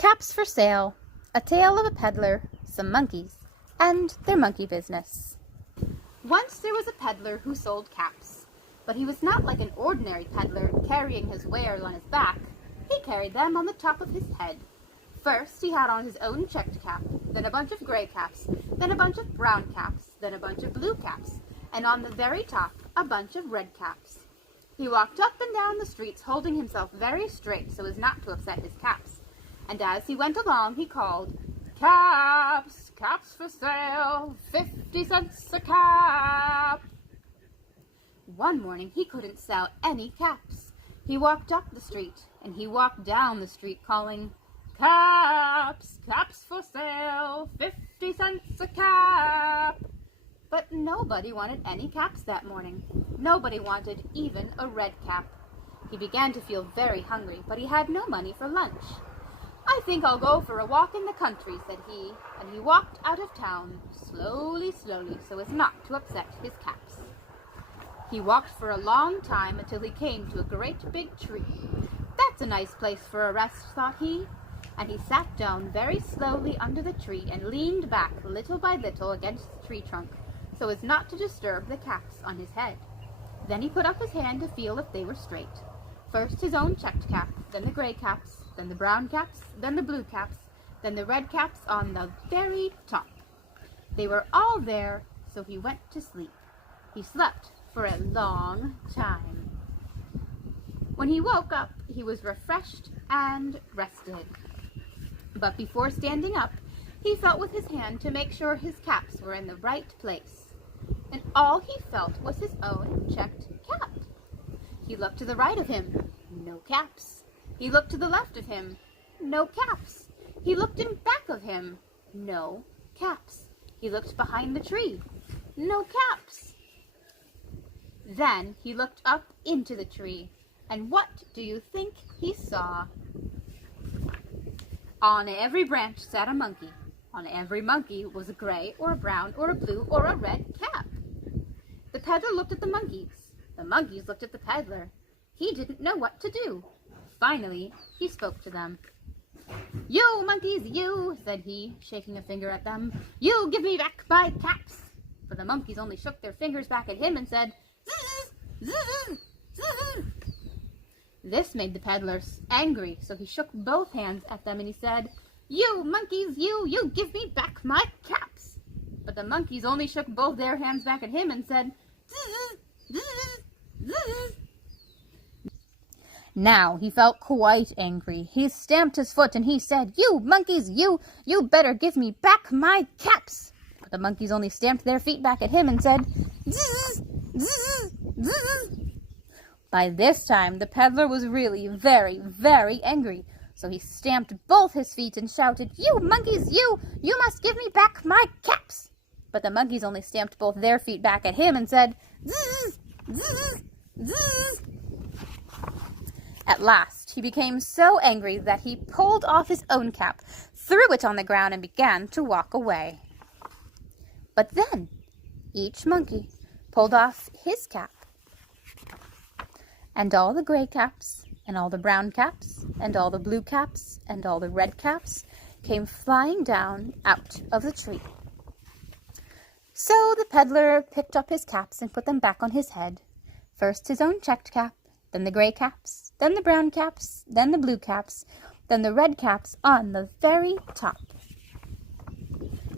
Caps for Sale, A Tale of a Peddler, Some Monkeys, and Their Monkey Business. Once there was a peddler who sold caps, but he was not like an ordinary peddler carrying his wares on his back. He carried them on the top of his head. First he had on his own checked cap, then a bunch of gray caps, then a bunch of brown caps, then a bunch of blue caps, and on the very top a bunch of red caps. He walked up and down the streets holding himself very straight so as not to upset his caps. And as he went along, he called, "Caps, caps for sale, 50 cents a cap." One morning he couldn't sell any caps. He walked up the street, and he walked down the street calling, "Caps, caps for sale, 50 cents a cap." But nobody wanted any caps that morning. Nobody wanted even a red cap. He began to feel very hungry, but he had no money for lunch. "I think I'll go for a walk in the country," said he, and he walked out of town, slowly, so as not to upset his caps. He walked for a long time until he came to a great big tree. "That's a nice place for a rest," thought he, and he sat down very slowly under the tree and leaned back little by little against the tree trunk, so as not to disturb the caps on his head. Then he put up his hand to feel if they were straight. First his own checked cap, then the gray caps, then the brown caps, then the blue caps, then the red caps on the very top. They were all there, so he went to sleep. He slept for a long time. When he woke up, he was refreshed and rested. But before standing up, he felt with his hand to make sure his caps were in the right place. And all he felt was his own checked cap. He looked to the right of him, no caps. He looked to the left of him, no caps. He looked in back of him, no caps. He looked behind the tree, no caps. Then he looked up into the tree, and what do you think he saw? On every branch sat a monkey. On every monkey was a gray or a brown or a blue or a red cap. The peddler looked at the monkeys. The monkeys looked at the peddler. He didn't know what to do. Finally, he spoke to them. "You monkeys, you," said he, shaking a finger at them. "You give me back my caps." But the monkeys only shook their fingers back at him and said, "Zzz, zzz, zzz." This made the peddler angry, so he shook both hands at them and he said, "You monkeys, you give me back my caps." But the monkeys only shook both their hands back at him and said, "Zzz, zzz, zzz." Now he felt quite angry. He stamped his foot and he said, "You monkeys, you better give me back my caps." But the monkeys only stamped their feet back at him and said, "Zzz, zzz, zzz." By this time the peddler was really very, very angry. So he stamped both his feet and shouted, "You monkeys, you must give me back my caps." But the monkeys only stamped both their feet back at him and said, "Zzz, zzz, zzz." At last he became so angry that he pulled off his own cap, threw it on the ground, and began to walk away. But then each monkey pulled off his cap, and all the gray caps, and all the brown caps, and all the blue caps, and all the red caps came flying down out of the tree. So the peddler picked up his caps and put them back on his head. First his own checked cap, then the gray caps, then the brown caps, then the blue caps, then the red caps on the very top.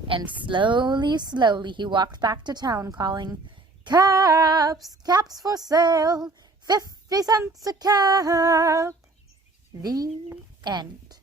And slowly he walked back to town calling, "Caps, caps for sale, 50 cents a cap." The end.